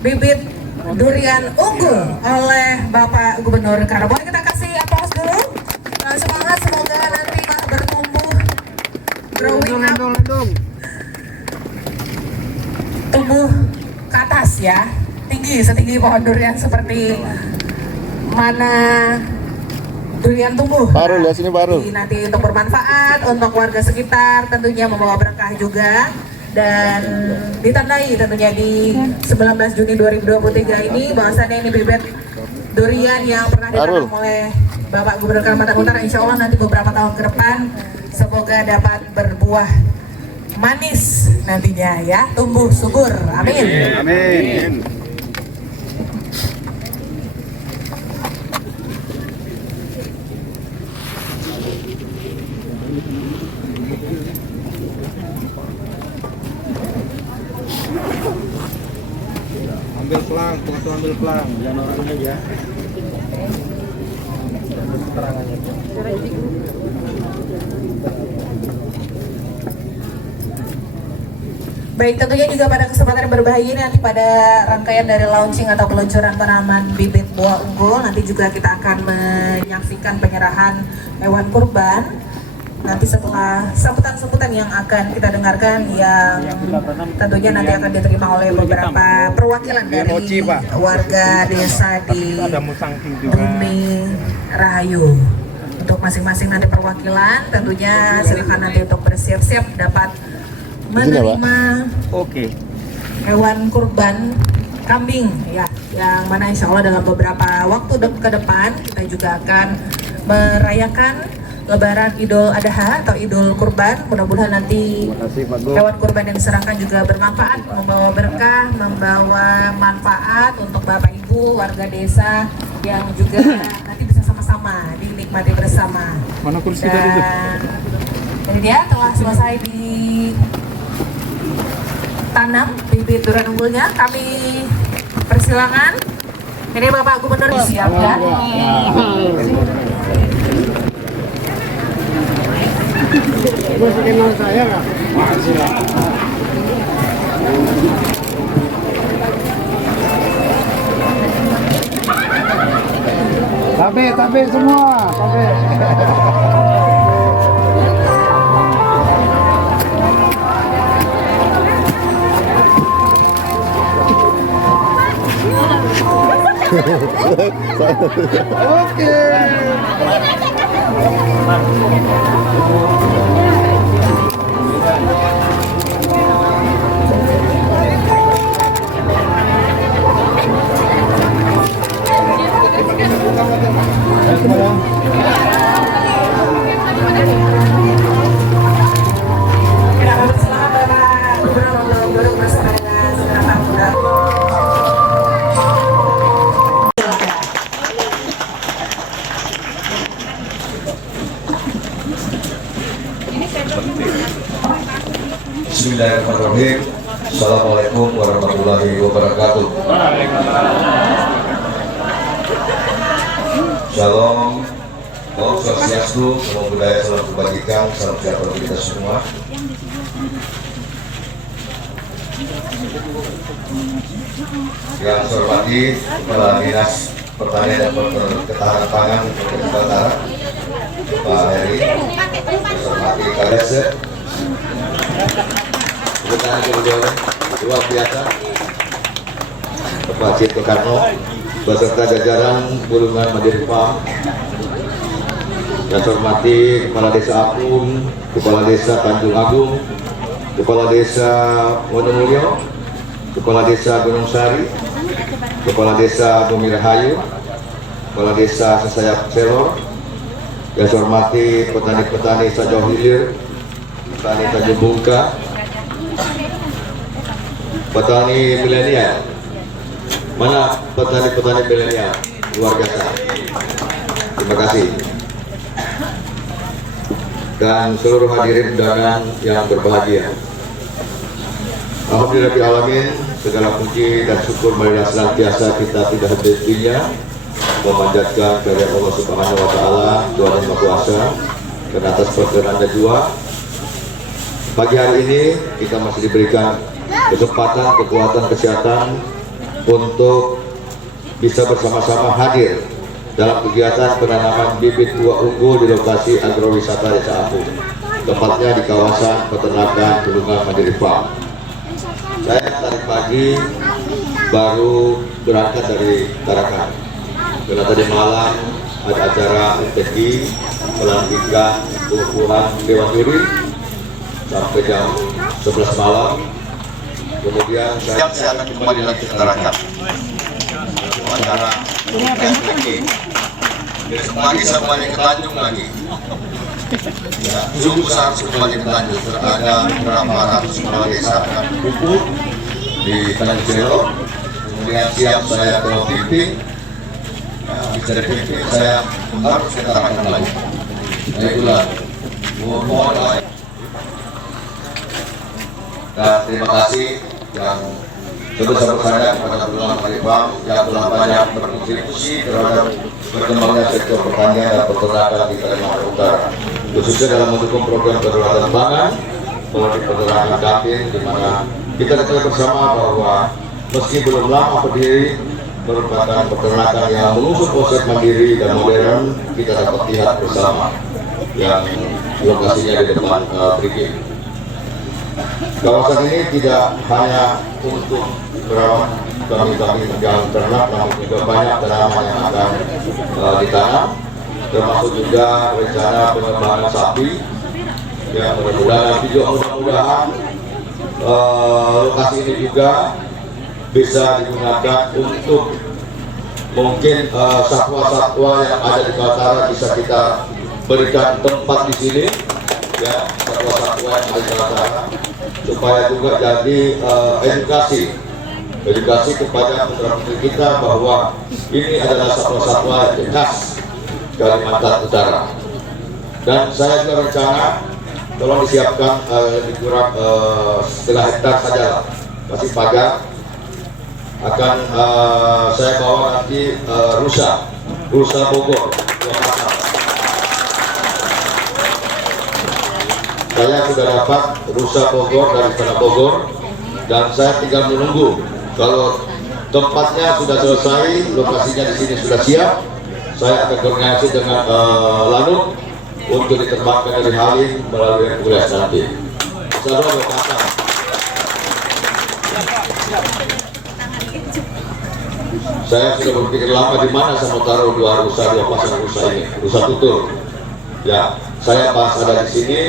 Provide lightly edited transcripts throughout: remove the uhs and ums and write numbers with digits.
Bibit durian unggul oleh Bapak Gubernur Karena. Boleh kita kasih aplaus dulu. Semangat, semoga nanti bertumbuh, growing up, tumbuh ke atas ya, tinggi setinggi pohon durian seperti mana durian tumbuh. Baru lihat sini baru. Nanti untuk bermanfaat untuk warga sekitar, tentunya membawa berkah juga. Dan ditandai tentunya di 19 Juni 2023 ini bahwasannya ini bibit durian yang pernah ditanam oleh Bapak Gubernur Kalimantan Utara. Insya Allah nanti beberapa tahun ke depan semoga dapat berbuah manis nantinya ya, tumbuh subur. Amin. Amin. Ambil pelang, foto ambil pelang, jangan orangnya ya. Keterangannya. Baik, tentunya juga pada kesempatan berbahagia ini nanti pada rangkaian dari launching atau peluncuran tanaman bibit buah unggul, nanti juga kita akan menyaksikan penyerahan hewan kurban. Nanti setelah sambutan-sambutan yang akan kita dengarkan yang tentunya nanti akan diterima oleh beberapa perwakilan dari warga desa di Bumi Rahayu. Untuk masing-masing nanti perwakilan tentunya silakan nanti untuk bersiap-siap dapat menerima hewan kurban kambing ya, yang mana insya Allah dalam beberapa waktu ke depan kita juga akan merayakan Lebaran Idul Adha atau Idul Kurban. Mudah-mudahan nanti hewan kurban yang diserahkan juga bermanfaat, membawa berkah, membawa manfaat untuk Bapak Ibu warga desa yang juga nanti bisa sama-sama dinikmati bersama. Mana kursi tadi itu? Jadi dia telah selesai ditanam bibit durian unggulnya. Kami persilakan. Ini Bapak Gubernur disiapkan. Masih kenal saya nggak? Masih lah. Tabe semua, tabe. Oke. Bismillahirrahmanirrahim. Assalamualaikum warahmatullahi wabarakatuh. Shalom, Om Swastiastu, Namo Buddhaya, salam kebajikan, salam sejahtera bagi kita semua. Yang saya hormati Kepala Dinas Pertanian dan Ketahanan Pangan Provinsi Utara, Pak Heri, yang saya hormati Kades, Kebetulan kemudian luar biasa Bapak Cipto Karno beserta jajaran Bulungan Mandiri Farm. Yang saya hormati Kepala Desa Apung, Kepala Desa Tanjung Agung, Kepala Desa Wonomulyo, Kepala Desa Gunung Sari, Kepala Desa Bumi Rahayu, Kepala Desa Sesayap Selor. Yang saya hormati petani-petani Sajau Hilir, petani Tanjung Bungka, petani milenial. Mana petani-petani milenial? Luar biasa. Terima kasih. Dan seluruh hadirin undangan yang berbahagia. Alhamdulillahirrahmanirrahim. Segala puji dan syukur marilah senantiasa kita tidak henti-hentinya memanjatkan kepada Allah Subhanahu wa Ta'ala, Tuhan Yang Maha Kuasa, dan atas perkenan jua. Pagi hari ini kita masih diberikan kesempatan, kekuatan, kesehatan untuk bisa bersama-sama hadir dalam kegiatan penanaman bibit buah unggul di lokasi agrowisata Desa Apung, tepatnya di kawasan peternakan Bulungan Mandiri Farm. Saya tadi pagi baru berangkat dari Tarakan, karena tadi malam ada acara UTG pelantikan pengukuhan Dewan Juri sampai jam 11 malam. Kemudian saya akan kembali lagi ke Tarakan. Acara UTG. Besok lagi saya kembali ke Tanjung lagi. Ya, sungguh harus kembali ke Tanjung. Ada beberapa ratus kepala desa kumpul di Tanjung Selok. Kemudian siap saya ke Pimping. Bisa dipimpin saya harus ke Tarakan lagi. Nah itulah mohon doa. Dan terima kasih yang sebesar-besarnya kepada Bulungan Mandiri Farm yang telah banyak berkontribusi terhadap berkembangnya sektor pertanian dan peternakan di Kalimantan Utara, khususnya dalam mendukung program kedaulatan pangan melalui peternakan kambing, di mana kita ketahui bersama bahwa meski belum lama berdiri, merupakan peternakan yang mengusung konsep mandiri dan modern. Kita dapat lihat bersama yang lokasinya di depan Brigade. Kawasan ini tidak hanya untuk merawat kambing-kambing yang ternak, namun juga banyak tanaman yang akan ditanam, termasuk juga rencana pengembangan sapi. Ya, mudah-mudahan lokasi ini juga bisa digunakan untuk mungkin satwa-satwa yang ada di Kaltara bisa kita berikan tempat di sini, ya, satwa-satwa yang ada di Kaltara, supaya juga jadi edukasi kepada putra-putri kita bahwa ini adalah satwa-satwa khas Kalimantan Utara. Dan saya juga rencana tolong disiapkan lebih kurang setengah hektar saja, masih pagar. Akan saya bawa nanti rusa Bogor. Saya sudah dapat rusa Bogor dari Istana Bogor, dan saya tinggal menunggu. Kalau tempatnya sudah selesai, lokasinya di sini sudah siap, saya akan koordinasi dengan Lanut untuk diterbangkan dari Halim melalui Hercules nanti. Saudara berkata, saya sudah berpikir lama di mana saya mau taruh dua pasang rusa ini, rusa tutul. Ya, saya pas ada di sini.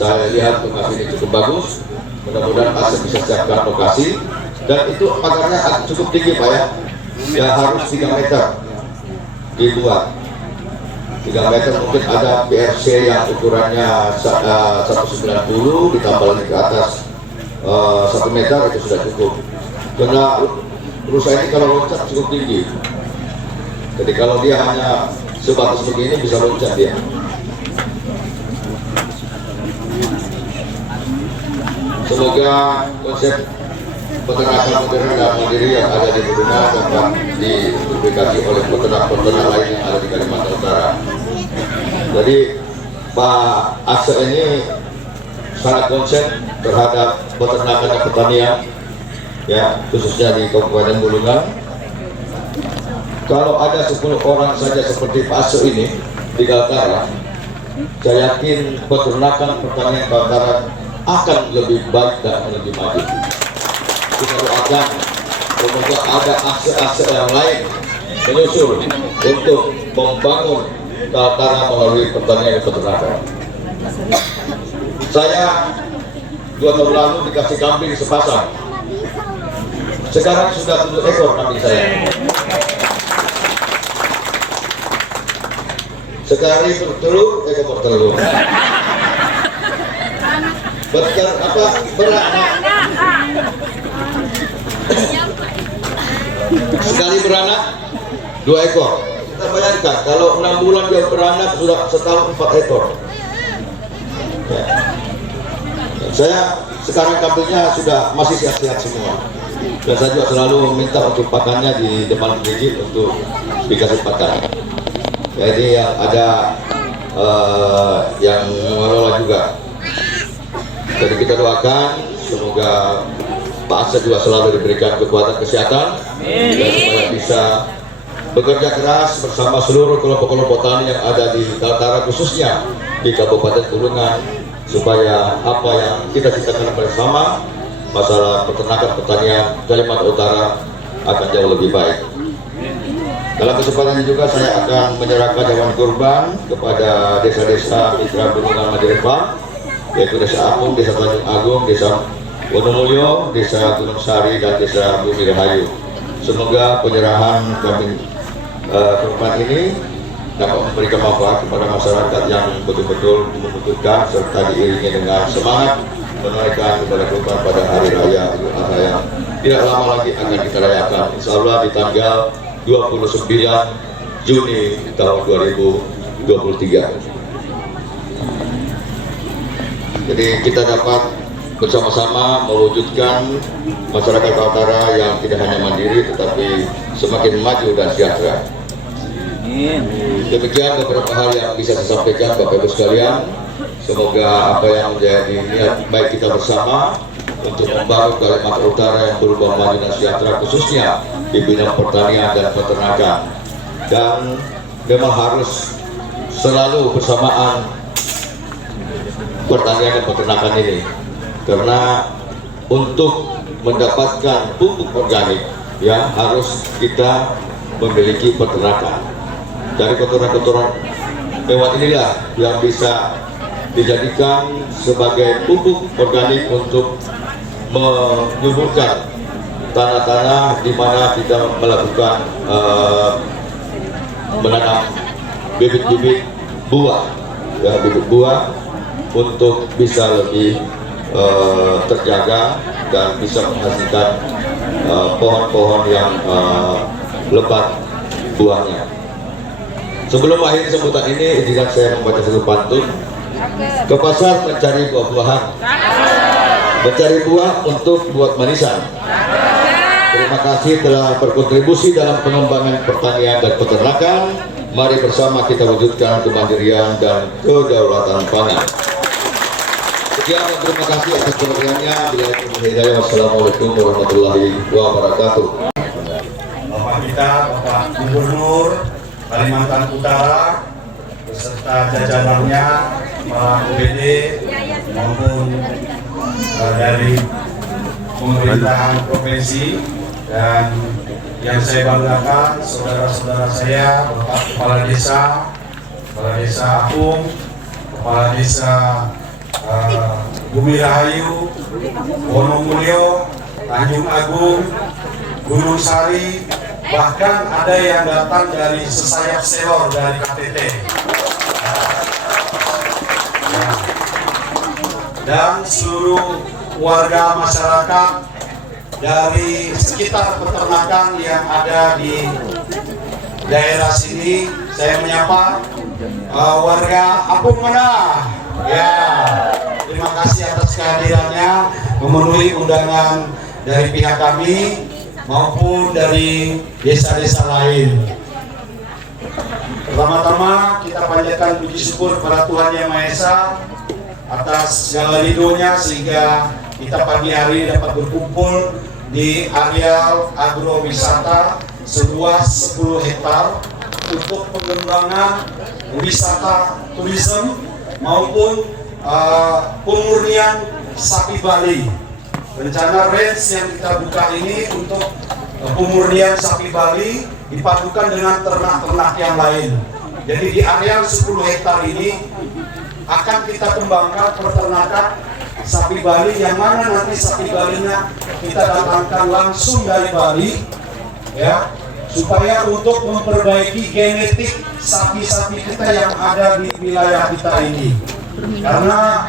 Saya lihat lokasi ini cukup bagus, mudah-mudahan Asep bisa siapkan lokasi, dan itu pagarnya cukup tinggi Pak ya, ya harus 3 meter dibuat. 3 meter, mungkin ada PRC yang ukurannya 190 ditambah lagi ke atas 1 meter, itu sudah cukup. Karena rusa ini kalau loncat cukup tinggi, jadi kalau dia hanya sebatas begini bisa loncat dia. Semoga konsep peternakan modern dan mandiri yang ada di Bulungan dapat diduplikasi oleh peternak-peternak lain yang ada di Kalimantan Utara. Jadi Pak Aksa ini sangat konsen terhadap peternakan dan pertanian, ya, khususnya di Kabupaten Bulungan. Kalau ada 10 orang saja seperti Pak Aksa ini di Kaltara, saya yakin peternakan pertanian Kaltara akan lebih baik dan lebih maju. Kita doakan semoga ada akse-akse yang lain menyusul untuk membangun Kaltara melalui pertanian dan peternakan. Saya 2 tahun lalu dikasih kambing sepasang. Sekarang sudah 7 ekor kambing saya. Sekali bertelur, ekor bertelur. Beranak. Sekali beranak 2 ekor. Kita bayangkan kalau 6 bulan dia beranak sudah setahun 4 ekor. Ya. Saya sekarang kambingnya sudah masih sehat-sehat semua. Dan saya juga selalu meminta untuk pakannya di depan gigi untuk dikasih pakan. Jadi yang ada yang mengelola juga. Jadi kita doakan semoga Pak Asep juga selalu diberikan kekuatan kesehatan dan supaya bisa bekerja keras bersama seluruh kelompok-kelompok tani yang ada di Kaltara, khususnya di Kabupaten Tulungan, supaya apa yang kita citakan bersama, masalah peternakan pertanian Kalimantan Utara akan jauh lebih baik. Dalam kesempatan ini juga saya akan menyerahkan hewan kurban kepada desa-desa mitra Gunungan Madiripang, yaitu Desa Apung, Desa Tanjung Agung, Desa Wonomulyo, Desa Gunung Sari, dan Desa Bumi Rahayu. Semoga penyerahan kami kurban ini dapat memberikan manfaat kepada masyarakat yang betul-betul membutuhkan, serta diiringi dengan semangat menunaikan ibadah kurban pada hari raya Idul Adha yang tidak lama lagi akan kita rayakan, insya Allah di tanggal 29 Juni tahun 2023. Jadi kita dapat bersama-sama mewujudkan masyarakat Kaltara yang tidak hanya mandiri tetapi semakin maju dan sejahtera. Demikian beberapa hal yang bisa saya sampaikan Bapak Ibu sekalian. Semoga apa yang menjadi niat baik kita bersama untuk membangun Kalimantan Utara yang berubah maju dan sejahtera, khususnya di bidang pertanian dan peternakan. Dan memang harus selalu bersamaan pertanian dan peternakan ini, karena untuk mendapatkan pupuk organik ya harus kita memiliki peternakan. Dari kotoran-kotoran hewan inilah yang bisa dijadikan sebagai pupuk organik untuk menyuburkan tanah-tanah di mana kita melakukan menanam bibit-bibit buah, ya, bibit buah untuk bisa lebih terjaga dan bisa menghasilkan pohon-pohon yang lebat buahnya. Sebelum akhir sambutan ini, izinkan saya membaca satu pantun. Ke pasar mencari buah-buahan, mencari buah untuk buat manisan. Terima kasih telah berkontribusi dalam pengembangan pertanian dan peternakan. Mari bersama kita wujudkan kemandirian dan kedaulatan pangan. Sekian dan terima kasih atas perhatiannya. Bismillahirrahmanirrahim. Wassalamualaikum warahmatullahi wabarakatuh. Bapak kita, Bapak Gubernur Kalimantan Utara beserta jajarannya, Kepala UPD maupun dari pemerintahan provinsi, dan yang saya banggakan saudara-saudara saya, Bapak Kepala Desa Apung, Kepala Desa Bumi Rahayu, Wonomulyo, Tanjung Agung, Gunung Sari, bahkan ada yang datang dari sesayap selor dari KTT. Dan seluruh warga masyarakat dari sekitar peternakan yang ada di daerah sini, saya menyapa warga Apung mana? Ya, terima kasih atas kehadirannya, memenuhi undangan dari pihak kami maupun dari desa-desa lain. Pertama-tama kita panjatkan puji syukur kepada Tuhan Yang Maha Esa atas segala ridhonya sehingga kita pagi hari dapat berkumpul di areal agrowisata seluas 10 hektar untuk pengembangan wisata turisme maupun pemurnian sapi Bali. Rencana range yang kita buka ini untuk pemurnian sapi Bali dipadukan dengan ternak-ternak yang lain. Jadi di areal 10 hektar ini akan kita kembangkan peternakan sapi Bali, yang mana nanti sapi Balinya kita datangkan langsung dari Bali, ya, supaya untuk memperbaiki genetik sapi-sapi kita yang ada di wilayah kita ini. Karena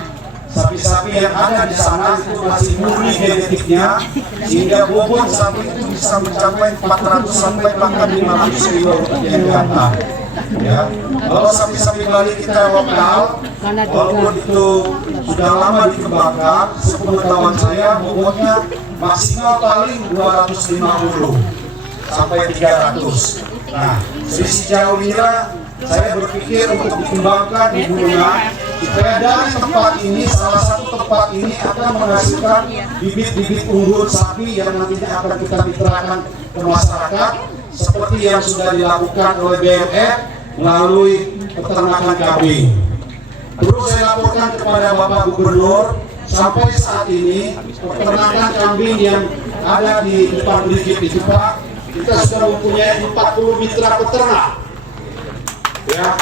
sapi-sapi yang ada di sana itu masih murni genetiknya, sehingga bobot sapi itu bisa mencapai 400 sampai bahkan 500 kilo yang diantar. Ya, kalau sapi-sapi Bali kita lokal, walaupun itu sudah lama dikembangkan, sepengetahuan saya bobotnya maksimal paling 250 sampai 300. Nah, selisih jauh inilah saya berpikir untuk dikembangkan di Bulungan supaya dari tempat ini, salah satu tempat ini akan menghasilkan bibit-bibit unggul sapi yang nantinya akan kita mitrakan ke masyarakat seperti yang sudah dilakukan oleh BMF melalui peternakan kambing. Terus saya laporkan kepada Bapak Gubernur, sampai saat ini peternakan kambing yang ada di depan Brigit itu Pak, kita sudah mempunyai 40 mitra peternak, ya,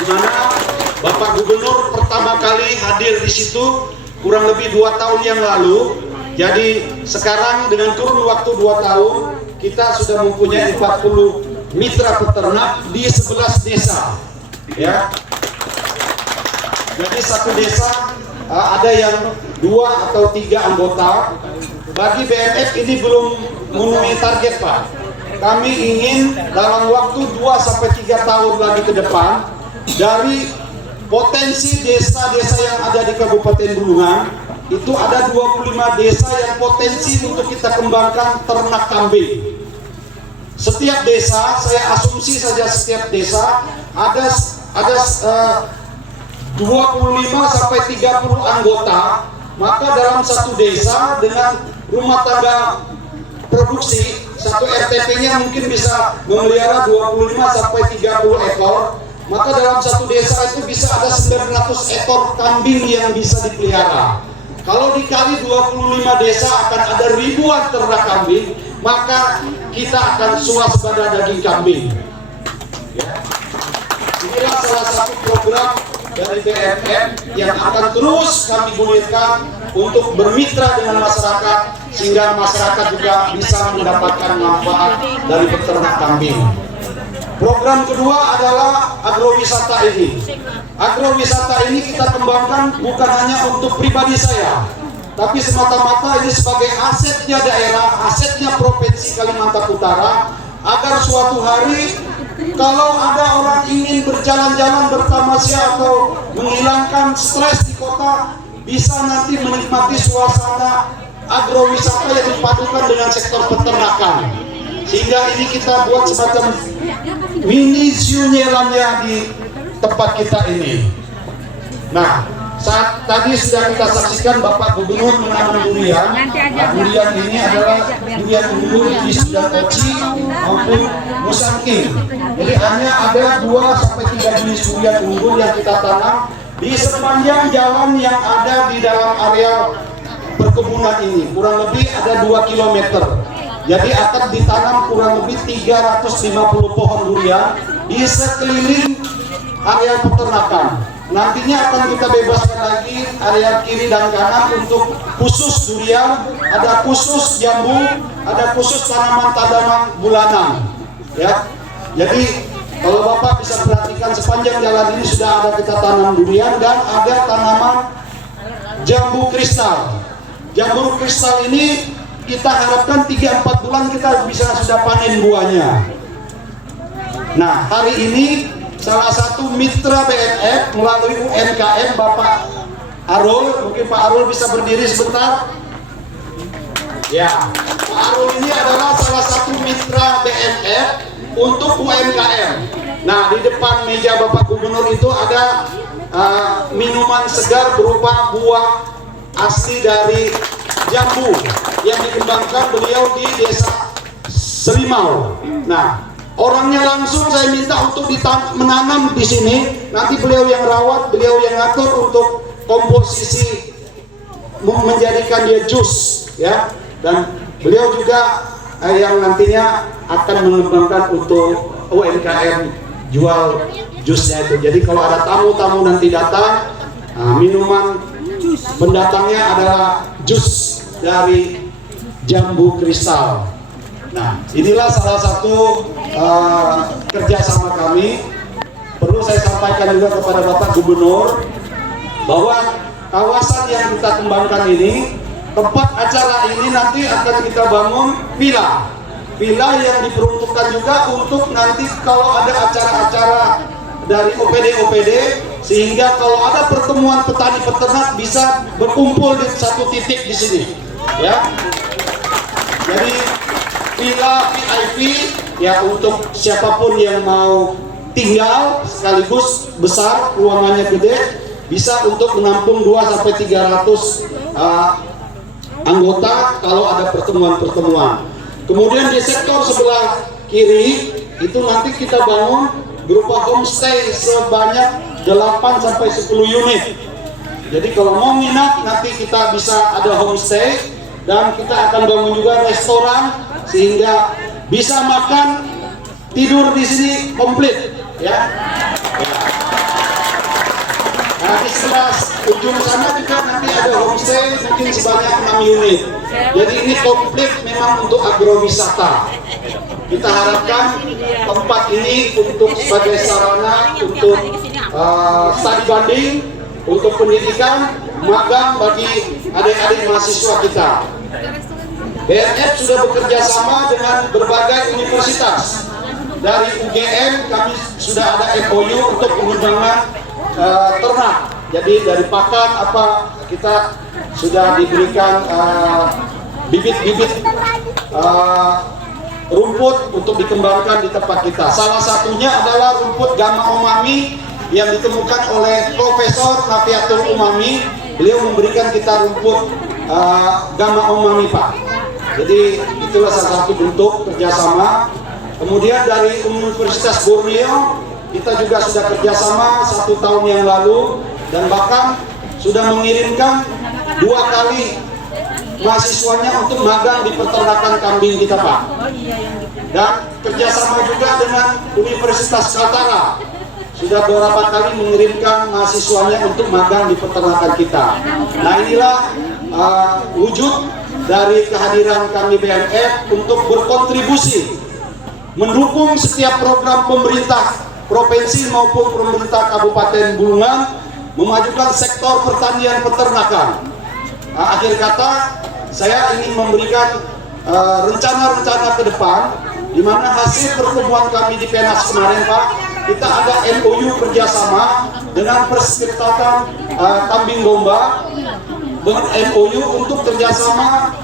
di mana Bapak Gubernur pertama kali hadir di situ kurang lebih 2 tahun yang lalu. Jadi sekarang dengan kurun waktu 2 tahun kita sudah mempunyai 40 mitra peternak di 11 desa, ya. Jadi satu desa ada yang 2 atau 3 anggota. Bagi BMF ini belum memenuhi target Pak. Kami ingin dalam waktu 2-3 tahun lagi ke depan, dari potensi desa-desa yang ada di Kabupaten Bulungan, itu ada 25 desa yang potensi untuk kita kembangkan ternak kambing. Setiap desa, saya asumsi saja setiap desa ada 25-30 anggota, maka dalam satu desa dengan rumah tangga produksi, satu RTP-nya mungkin bisa memelihara 25-30 ekor, maka dalam satu desa itu bisa ada 900 ekor kambing yang bisa dipelihara. Kalau dikali 25 desa akan ada ribuan ternak kambing, maka kita akan swasembada daging kambing. Ya. Inilah salah satu program dari BMF yang akan terus kami gulirkan untuk bermitra dengan masyarakat, sehingga masyarakat juga bisa mendapatkan manfaat dari peternak kambing. Program kedua adalah agrowisata ini. Agrowisata ini kita kembangkan bukan hanya untuk pribadi saya, tapi semata-mata ini sebagai asetnya daerah, asetnya Provinsi Kalimantan Utara, agar suatu hari kalau ada orang ingin berjalan-jalan bertamasya atau menghilangkan stres di kota, bisa nanti menikmati suasana agrowisata yang dipadukan dengan sektor peternakan. Sehingga ini kita buat semacam mini New Zealand di tempat kita ini. Nah, saat tadi sudah kita saksikan Bapak Gubernur menanam durian. Nah, durian ini adalah durian unggul di Sudan Oci maupun Musangking. Jadi hanya ada 2-3 jenis durian unggul yang kita tanam di sepanjang jalan yang ada di dalam area perkebunan ini. Kurang lebih ada 2 km. Jadi akan ditanam kurang lebih 350 pohon durian di sekeliling area peternakan. Nantinya akan kita bebaskan lagi area kiri dan kanan untuk khusus durian, ada khusus jambu, ada khusus tanaman-tanaman bulanan. Ya, jadi kalau Bapak bisa perhatikan sepanjang jalan ini sudah ada kita tanam durian dan ada tanaman jambu kristal. Jambu kristal ini kita harapkan 3-4 bulan kita bisa sudah panen buahnya. Nah, hari ini salah satu mitra BMF melalui UMKM Bapak Arul, mungkin Pak Arul bisa berdiri sebentar. Ya, Pak Arul ini adalah salah satu mitra BMF untuk UMKM. Nah, di depan meja Bapak Gubernur itu ada minuman segar berupa buah asli dari jambu yang dikembangkan beliau di desa Selimau. Nah, orangnya langsung saya minta untuk menanam di sini. Nanti beliau yang rawat, beliau yang ngatur untuk komposisi menjadikan dia jus, ya. Dan beliau juga yang nantinya akan mengembangkan untuk UMKM jual jusnya itu. Jadi kalau ada tamu-tamu nanti datang, minuman pendatangnya adalah jus dari jambu kristal. Nah, inilah salah satu kerjasama kami. Perlu saya sampaikan juga kepada Bapak Gubernur bahwa kawasan yang kita kembangkan ini, tempat acara ini nanti akan kita bangun villa yang diperuntukkan juga untuk nanti kalau ada acara-acara dari OPD, sehingga kalau ada pertemuan petani peternak bisa berkumpul di satu titik di sini, ya. Jadi villa VIP ya untuk siapapun yang mau tinggal sekaligus besar, ruangannya gede, bisa untuk menampung 200-300 anggota kalau ada pertemuan-pertemuan. Kemudian di sektor sebelah kiri itu nanti kita bangun berupa homestay sebanyak 8-10 unit. Jadi kalau mau minat nanti kita bisa ada homestay, dan kita akan bangun juga restoran sehingga bisa makan, tidur di sini komplit, ya. Nah, di sebelah ujung sana juga nanti ada homestay mungkin sebanyak 6 unit. Jadi ini komplit memang untuk agrowisata. Kita harapkan tempat ini untuk sebagai sarana untuk studi banding, untuk pendidikan, magang bagi adik-adik mahasiswa kita. BNF sudah bekerja sama dengan berbagai universitas. Dari UGM kami sudah ada MOU untuk pengembangan ternak. Jadi dari pakan apa kita sudah diberikan bibit-bibit rumput untuk dikembangkan di tempat kita. Salah satunya adalah rumput Gamma Umami yang ditemukan oleh Profesor Nafiatul Umami. Beliau memberikan kita rumput Gamma Umami, Pak. Jadi itulah salah satu bentuk kerjasama. Kemudian dari Universitas Borneo kita juga sudah kerjasama 1 tahun yang lalu, dan bahkan sudah mengirimkan 2 kali mahasiswanya untuk magang di peternakan kambing kita, Pak. Dan kerjasama juga dengan Universitas Kaltara, sudah beberapa kali mengirimkan mahasiswanya untuk magang di peternakan kita. Nah, inilah wujud dari kehadiran kami BNF untuk berkontribusi mendukung setiap program pemerintah provinsi maupun pemerintah Kabupaten Bulungan memajukan sektor pertanian peternakan. Akhir kata, saya ingin memberikan rencana-rencana ke depan, di mana hasil pertemuan kami di Penas kemarin, Pak, kita ada MOU kerjasama dengan Persekretariatan Kambing Domba, dengan MOU untuk kerjasama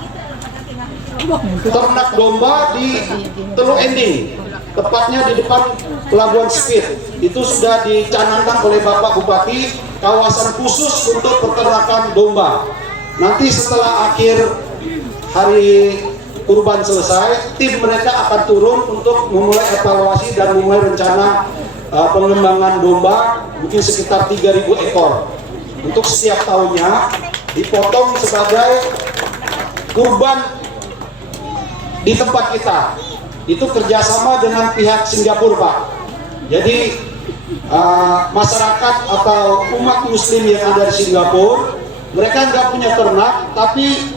ternak domba di Teluk Ending, tepatnya di depan Pelabuhan Speed. Itu sudah dicanangkan oleh Bapak Bupati, kawasan khusus untuk peternakan domba. Nanti setelah akhir hari kurban selesai, tim mereka akan turun untuk memulai evaluasi dan memulai rencana pengembangan domba mungkin sekitar 3.000 ekor. Untuk setiap tahunnya dipotong sebagai kurban di tempat kita. Itu kerjasama dengan pihak Singapura, Pak. Jadi masyarakat atau umat muslim yang ada di Singapura, mereka nggak punya ternak tapi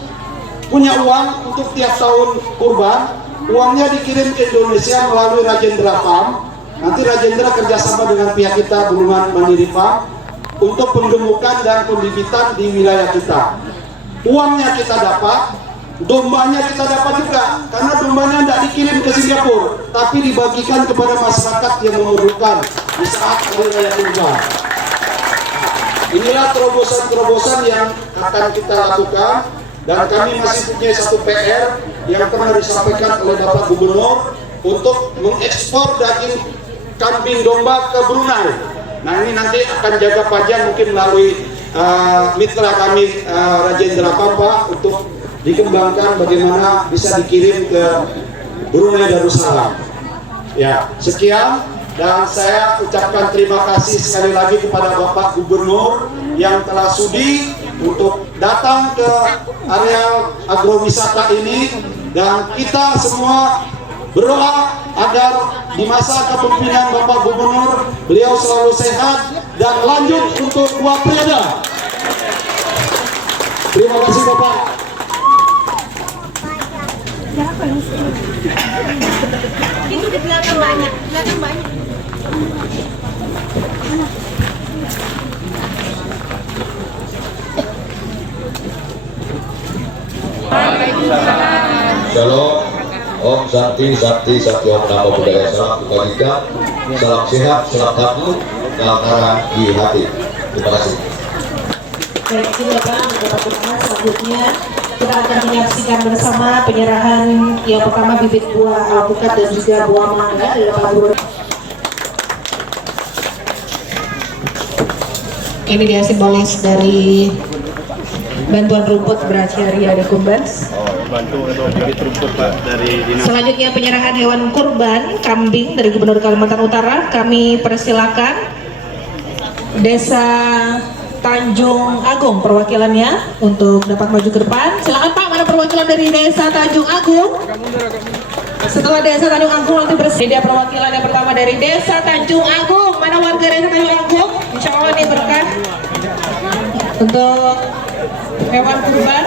punya uang untuk tiap tahun kurban. Uangnya dikirim ke Indonesia melalui Rajendra Farm. Nanti Rajendra kerjasama dengan pihak kita Bulungan Mandiri Farm untuk penggemukan dan pembibitan di wilayah kita. Uangnya kita dapat, dombanya kita dapat juga, karena dombanya tidak dikirim ke Singapura, tapi dibagikan kepada masyarakat yang memerlukan di saat hari raya kurban. Inilah terobosan-terobosan yang akan kita lakukan, dan kami masih punya satu PR yang pernah disampaikan oleh Bapak Gubernur untuk mengekspor daging kambing domba ke Brunei. Nah, ini nanti akan jaga pajak mungkin melalui mitra kami Rajendra Farm untuk dikembangkan bagaimana bisa dikirim ke Brunei Darussalam. Ya, sekian, dan saya ucapkan terima kasih sekali lagi kepada Bapak Gubernur yang telah sudi untuk datang ke areal agrowisata ini, dan kita semua berdoa agar di masa kepemimpinan Bapak Gubernur beliau selalu sehat dan lanjut untuk 2 periode. Terima kasih, Bapak. Itu di belakang banyak, Shalom, Om Santi, Sakti, Sakti Om Namo Buddhaya, salam kebajikan, salam sehat, salam takut, kelancaran di hati. Terima kasih. Baik, silakan Bapak Gubernur. Selanjutnya kita akan menyaksikan bersama penyerahan yang pertama bibit buah alpukat dan juga buah mangga dari Bapak Gubernur. Ini dia simbolis dari bantuan rumput beras Ria de Kumbas. Bantu untuk bibit rumput Pak dari dinas. Selanjutnya penyerahan hewan kurban kambing dari Gubernur Kalimantan Utara. Kami persilakan Desa Tanjung Agung perwakilannya untuk dapat maju ke depan. Silakan Pak, mana perwakilan dari Desa Tanjung Agung? Setelah Desa Tanjung Agung nanti bersedia perwakilan yang pertama dari Desa Tanjung Agung. Mana warga Desa Tanjung Agung? Insya Allah ini berkah untuk hewan kurban.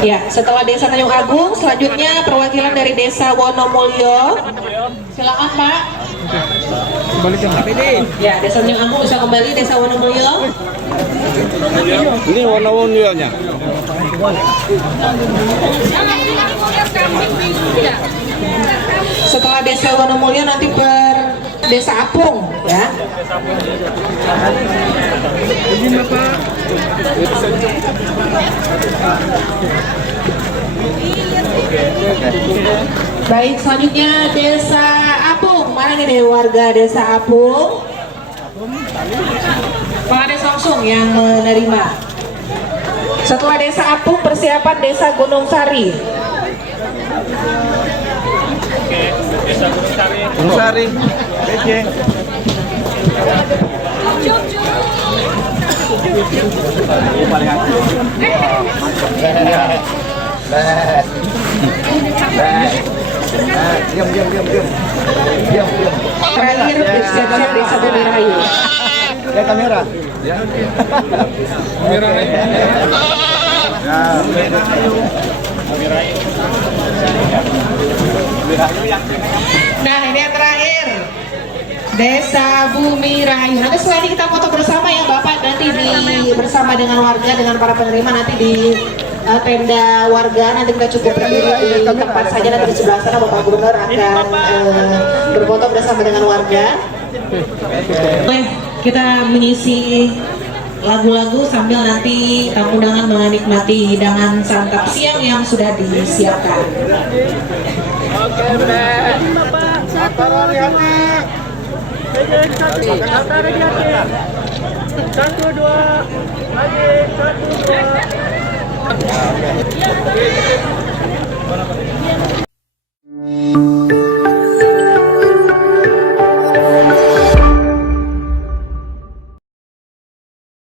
Ya, setelah Desa Tanjung Agung, selanjutnya perwakilan dari Desa Wonomulyo. Silakan Pak. Ya, Desa Tanjung Agung bisa kembali, Desa Wonomulyo. Ini warna-warninya. Setelah Desa Wonomulyo nanti per Desa Apung, ya. Baik, selanjutnya Desa Apung. Mana nih deh warga Desa Apung? Pak Ades langsung yang menerima. Setelah Desa Apung, persiapan Desa Gunung Sari. Gunung Sari. Oke. Terakhir persiapan Desa Bumi Rahayu. Ya kamera. Ya. Kamera. Nah, ini yang terakhir Desa Bumi Rahayu. Nanti setelah ini kita foto bersama ya Bapak, nanti bersama dengan warga, dengan para penerima nanti di tenda warga. Nanti kita cukup berdiri di tempat saja, nanti di sebelah sana Bapak Gubernur akan berfoto bersama dengan warga. Kita mengisi lagu-lagu sambil nanti tamu undangan menikmati hidangan santap siang yang sudah disiapkan. Satu dua lagi, satu dua.